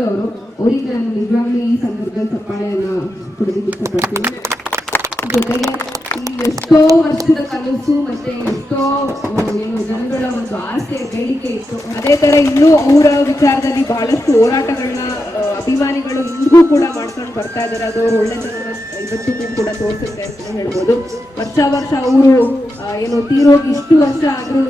ಬಂದಿರೋದು ಅವರಿಗೆ ನಾನು ನಿಜವಾಗ್ಲೂ ಈ ಸಂದರ್ಭದಲ್ಲಿ ಚಪ್ಪಾಳೆಯನ್ನ ಕೊಡೋದಕ್ಕೆ ಇಷ್ಟಪಡ್ತೀನಿ. ಜೊತೆಗೆ ಎಷ್ಟೋ ವರ್ಷದ ಕನಸು ಮತ್ತೆ ಎಷ್ಟೋ ಏನು ಜನಗಳ ಒಂದು ಆಸೆ ಬೇಡಿಕೆ ಇತ್ತು. ಅದೇ ತರ ಇನ್ನೂ ಅವರ ವಿಚಾರದಲ್ಲಿ ಬಹಳಷ್ಟು ಹೋರಾಟಗಳನ್ನ ಅಭಿಮಾನಿಗಳು ಇಂದಿಗೂ ಕೂಡ ಮಾಡ್ಕೊಂಡು ಬರ್ತಾ ಇದ್ದಾರೆ. ಅದು ಅವ್ರ ಒಳ್ಳೆತನ ಇವತ್ತಿಗೂ ಕೂಡ ತೋರಿಸುತ್ತೆ ಅಂತ ಹೇಳ್ಬೋದು. ವರ್ಷ ಅವರು ಏನು ತೀರೋಗಿ ಇಷ್ಟು ವರ್ಷ ಆದ್ರೂ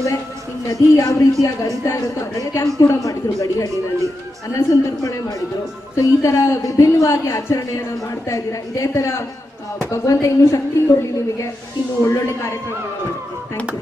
ಈ ನದಿ ಯಾವ ರೀತಿಯಾಗಿ ಹರಿತಾ ಇರುತ್ತೋ ಬ್ಲಡ್ ಕ್ಯಾಂಪ್ ಕೂಡ ಮಾಡಿದ್ರು, ಗಡಿಗಡಿನಲ್ಲಿ ಅನ್ನ ಸಂತರ್ಪಣೆ ಮಾಡಿದ್ರು. ಸೊ ಈ ತರ ವಿಭಿನ್ನವಾಗಿ ಆಚರಣೆಯನ್ನ ಮಾಡ್ತಾ ಇದ್ದೀರಾ. ಇದೇ ತರ ಭಗವಂತ ಇನ್ನೂ ಶಕ್ತಿ ಕೊಡ್ಲಿ ನಿಮಗೆ, ಇನ್ನು ಒಳ್ಳೊಳ್ಳೆ ಕಾರ್ಯಕ್ರಮಗಳು. Thank you.